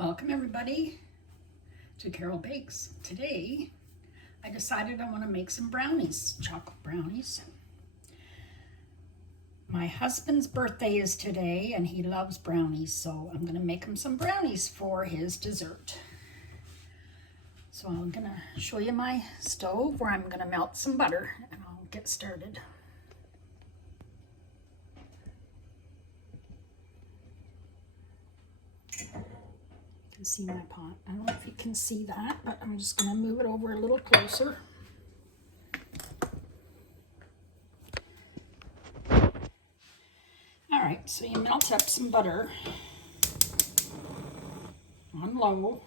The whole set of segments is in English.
Welcome everybody to Carol Bakes. Today I decided I want to make some brownies, chocolate brownies. My husband's birthday is today and he loves brownies, so I'm going to make him some brownies for his dessert. So I'm going to show you my stove where I'm going to melt some butter and I'll get started. See my pot. I don't know if you can see that, but I'm just going to move it over a little closer. All right, so you melt up some butter on low.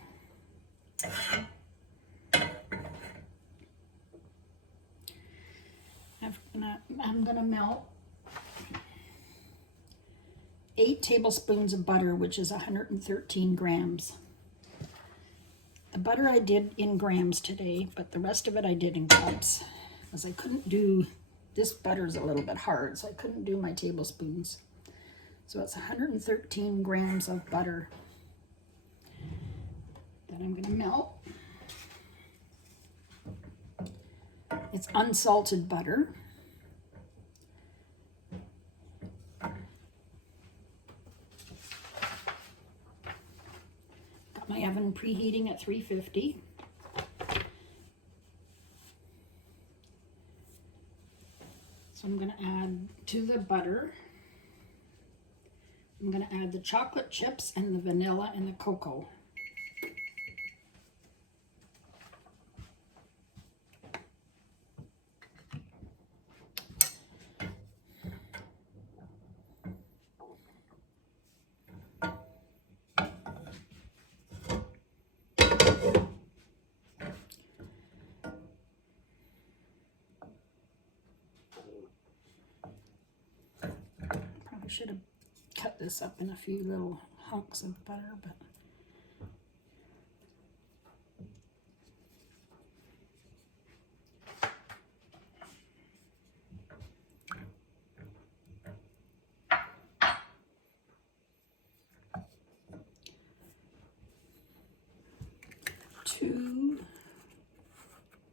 I'm gonna melt 8 tablespoons of butter, which is 113 grams. The butter I did in grams today, but the rest of it I did in cups, because I couldn't do, this butter's a little bit hard, so I couldn't do my tablespoons. So it's 113 grams of butter that I'm going to melt. It's unsalted butter. My oven preheating at 350. So I'm going to add to the butter, I'm going to add the chocolate chips and the vanilla and the cocoa. I should have cut this up in a few little hunks of butter, but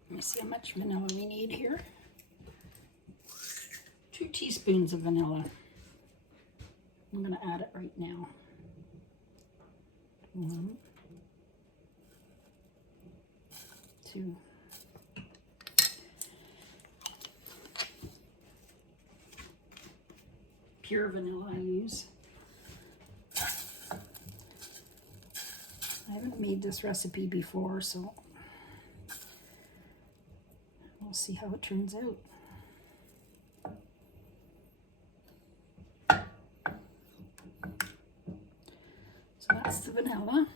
let me see how much vanilla we need here. 2 teaspoons of vanilla. I'm going to add it right now. 1, 2. Pure vanilla I use. I haven't made this recipe before, so we'll see how it turns out. That's the vanilla.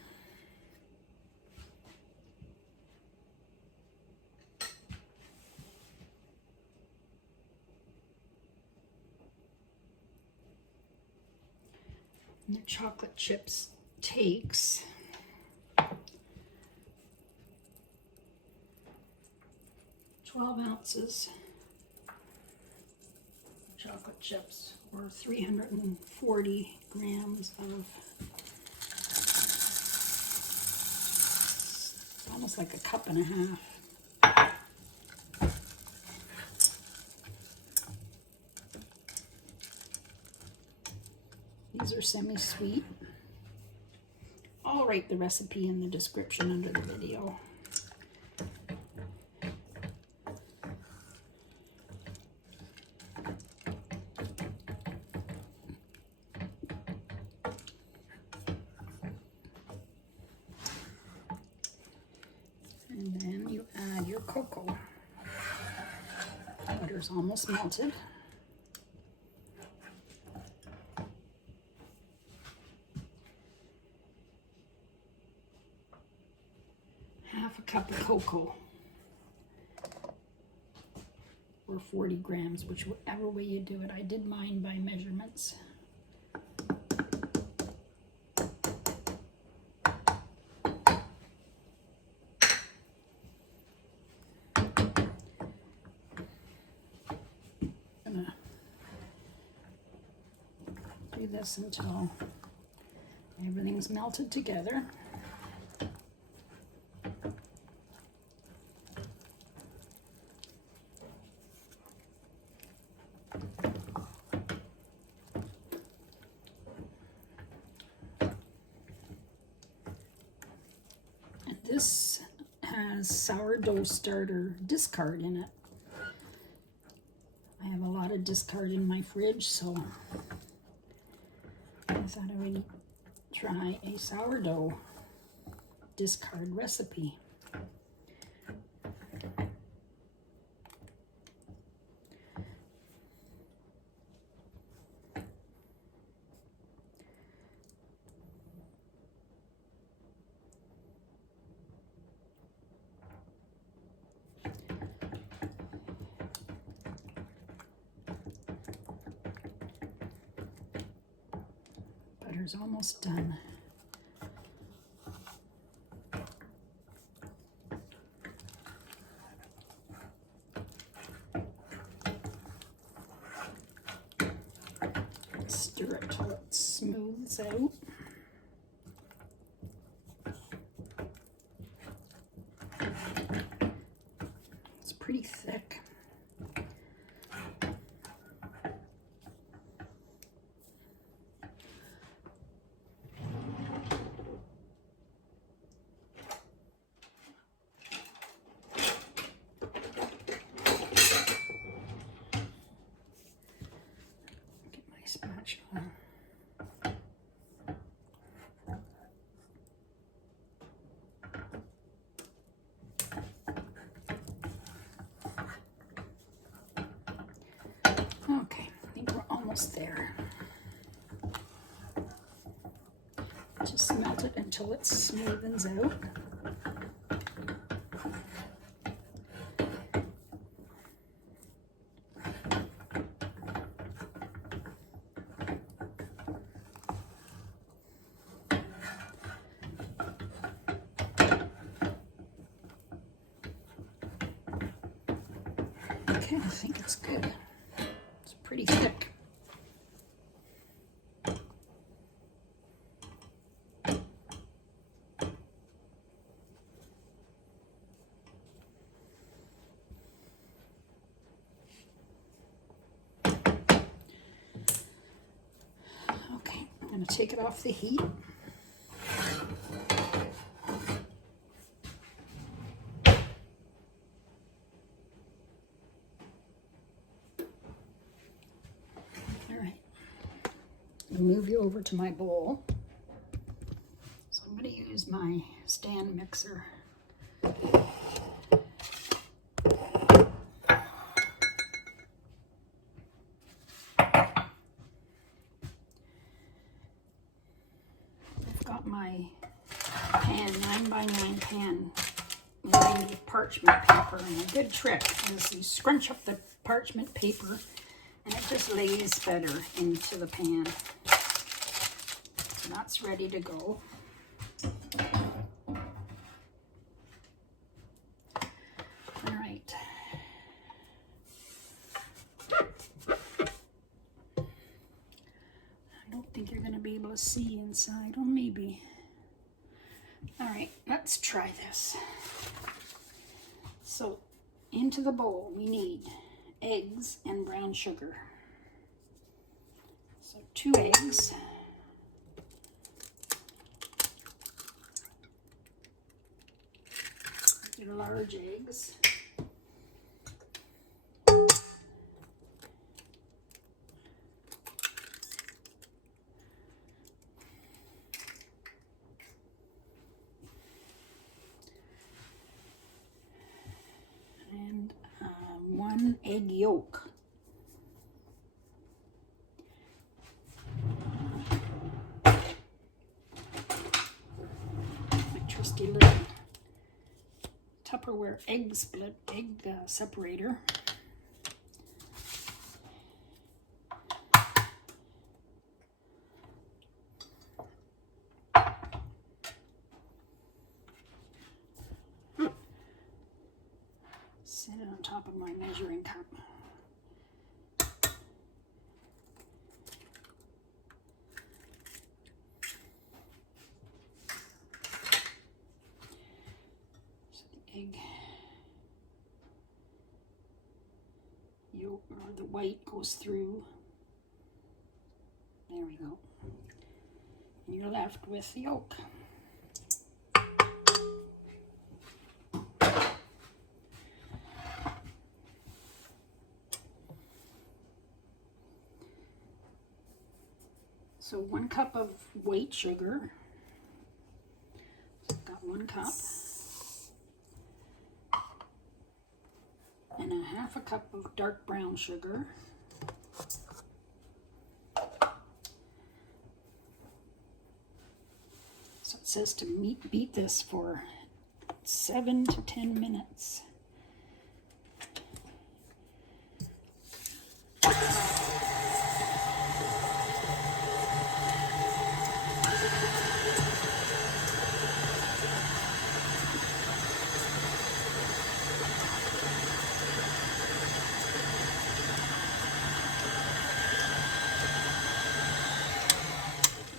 And the chocolate chips takes 12 ounces of chocolate chips, or 340 grams of, almost like a cup and a half. These are semi-sweet. I'll write the recipe in the description under the video. And then you add your cocoa. Butter's almost melted. Half a cup of cocoa, or 40 grams, whichever way you do it. I did mine by measurements. Do this until everything's melted together. This has sourdough starter discard in it. I have a lot of discard in my fridge, so I thought I would try a sourdough discard recipe. Butter's almost done. Stir it till it smooths out. It's pretty thick. Spatula. Okay, I think we're almost there. Just melt it until it smoothens out. Okay, I think it's good. It's pretty thick. Okay, I'm going to take it off the heat. Move you over to my bowl. So I'm going to use my stand mixer. I've got my pan, 9x9 pan, lined with parchment paper. And a good trick is you scrunch up the parchment paper and it just lays better into the pan. So that's ready to go. All right. I don't think you're going to be able to see inside, or maybe. All right, let's try this. So into the bowl we need eggs and brown sugar. So 2 eggs. They're large eggs. And 1 egg yolk. My trusty little Tupperware egg separator. Set it on top of my measuring cup. Egg yolk, or the white goes through. There we go. And you're left with the yolk. So 1 cup of white sugar. So I've got 1 cup. And a 1/2 cup of dark brown sugar. So it says to beat this for 7 to 10 minutes.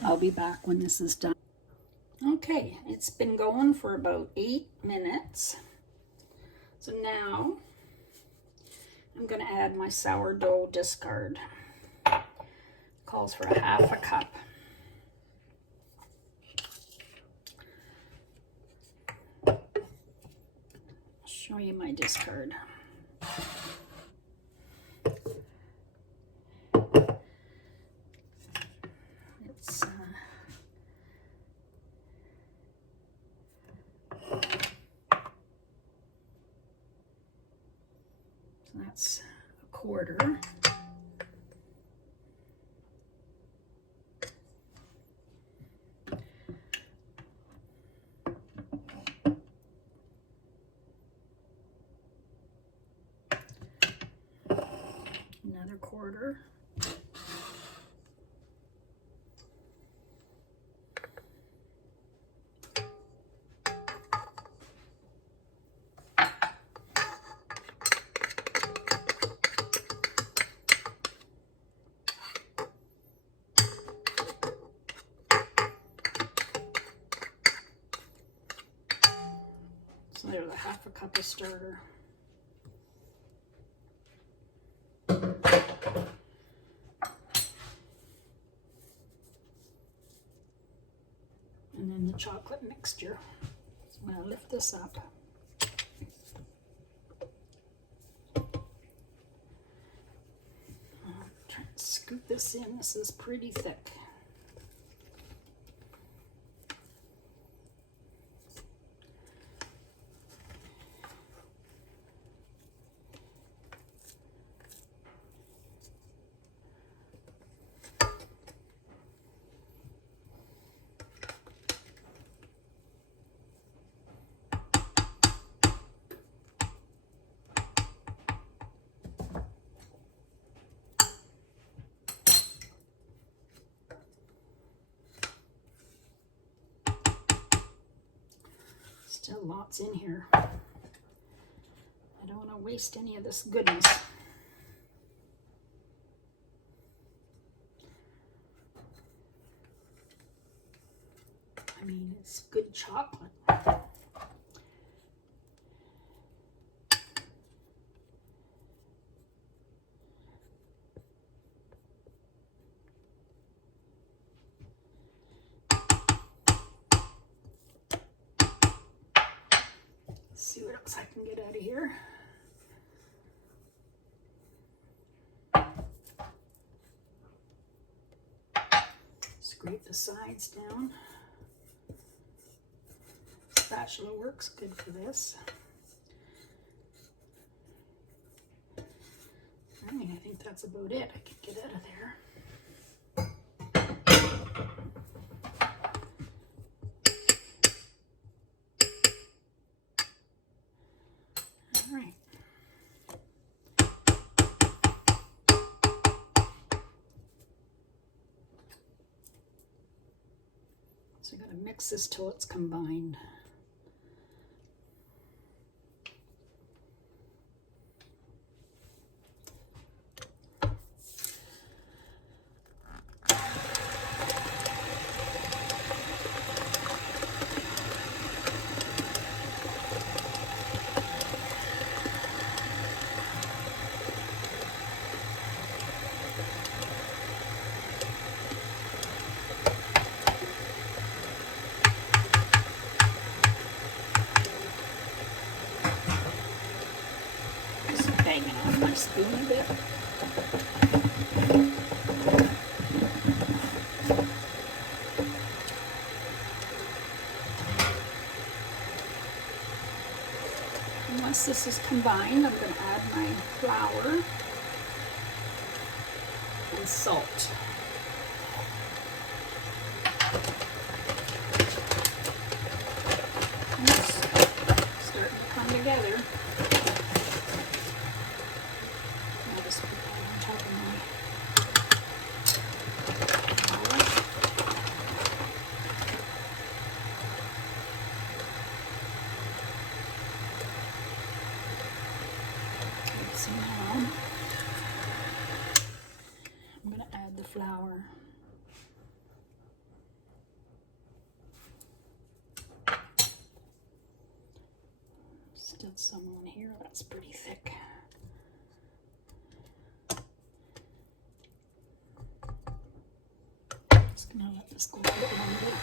I'll be back when this is done. Okay, it's been going for about 8 minutes. So now I'm going to add my sourdough discard. Calls for a 1/2 cup. I'll show you my discard. It's so that's 1/4. Another 1/4. So there's a 1/2 cup of starter. And then the chocolate mixture. So I'm going to lift this up. I'll try and scoop this in. This is pretty thick. Still lots in here. I don't want to waste any of this goodness. I mean, it's good chocolate. See what else I can get out of here. Scrape the sides down. Spatula works good for this. I think that's about it. I can get out of there. So I'm going to mix this till it's combined. once this is combined, I'm going to add my flour and salt. It's starting to come together. I'll just put that on top of my flour. Okay, so now I'm going to add the flour. Still some on here, that's pretty thick. Just gonna let this go a bit longer.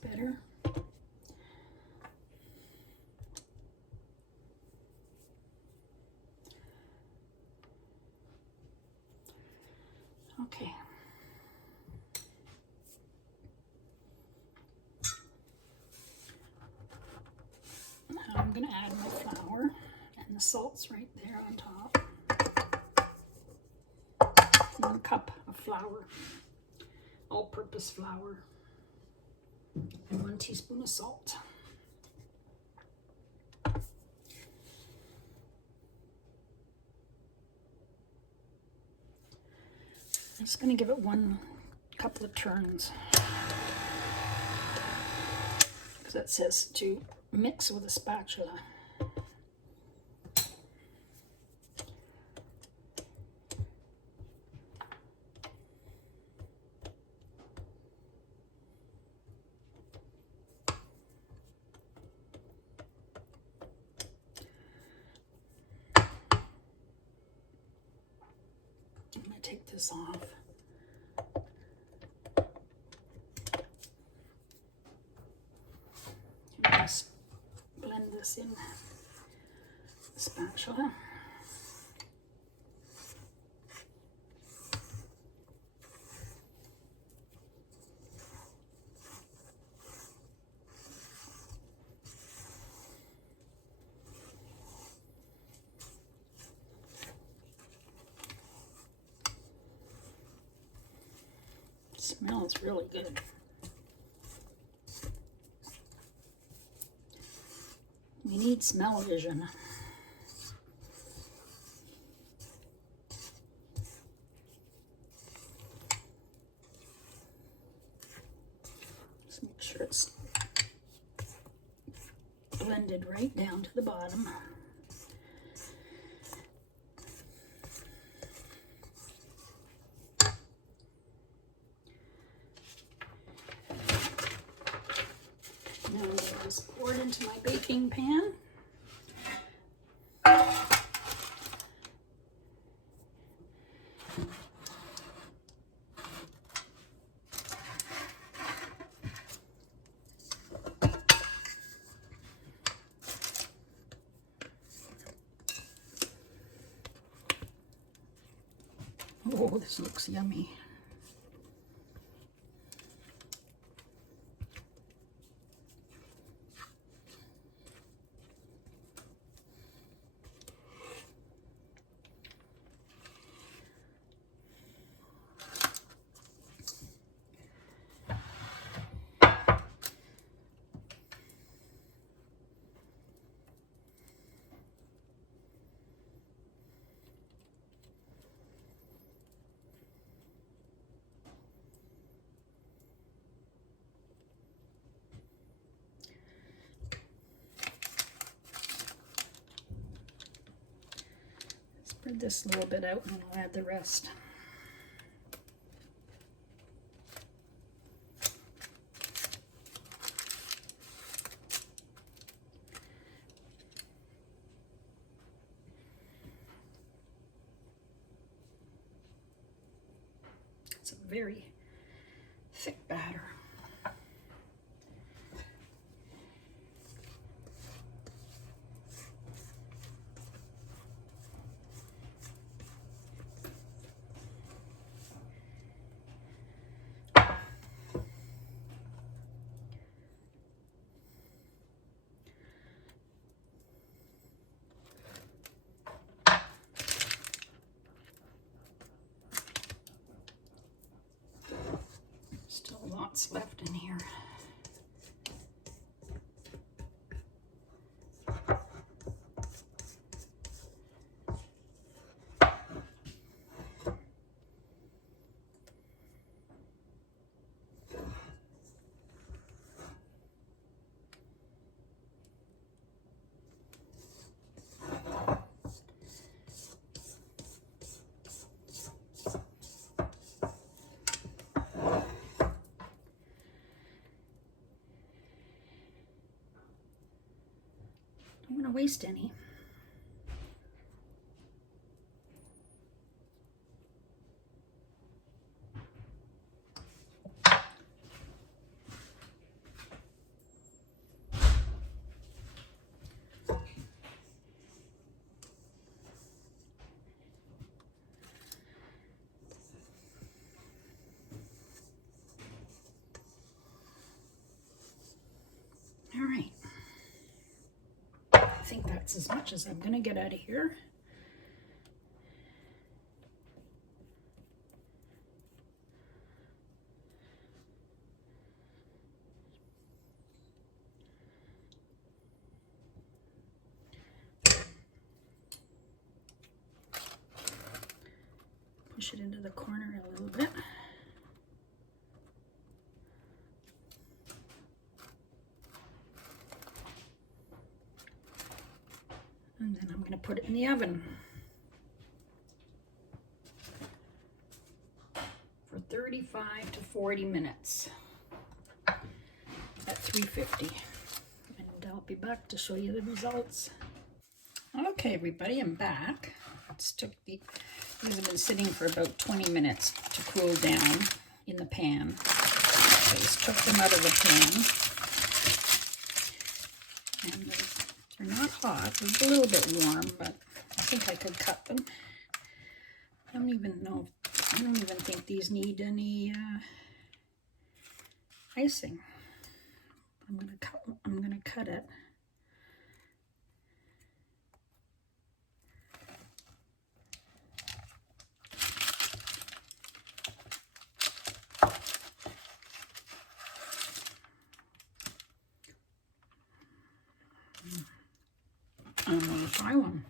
Better. Okay. Now I'm going to add my flour, and the salt's right there on top. 1 cup of flour, all-purpose flour. And 1 teaspoon of salt. I'm just going to give it one couple of turns, because it says to mix with a spatula. I'm going to take this off. And just blend this in the spatula. Smells really good. We need smell-o-vision. Just make sure it's blended right down to the bottom. Now I'm going to just pour it into my baking pan. Oh, this looks yummy. Spread this a little bit out and I'll add the rest. very thick batter. Still lots left in here. Don't want to waste any. All right. I think that's as much as I'm going to get out of here. Push it into the corner a little bit. And then I'm going to put it in the oven for 35 to 40 minutes at 350. And I'll be back to show you the results. Okay, everybody, I'm back. These have been sitting for about 20 minutes to cool down in the pan. I just took them out of the pan. And they're not hot. They're a little bit warm, but I think I could cut them. I don't even think these need any icing. I'm gonna cut it. I'm gonna try one.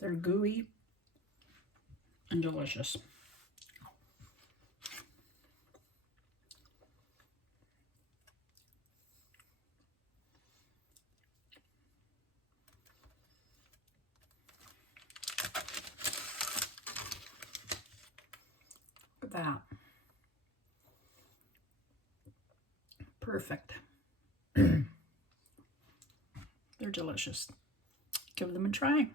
They're gooey and delicious. Look at that. Perfect. They're delicious. Give them a try.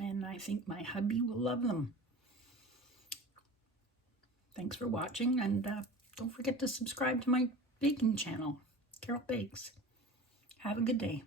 And I think my hubby will love them. Thanks for watching, and don't forget to subscribe to my baking channel, Carol Bakes. Have a good day.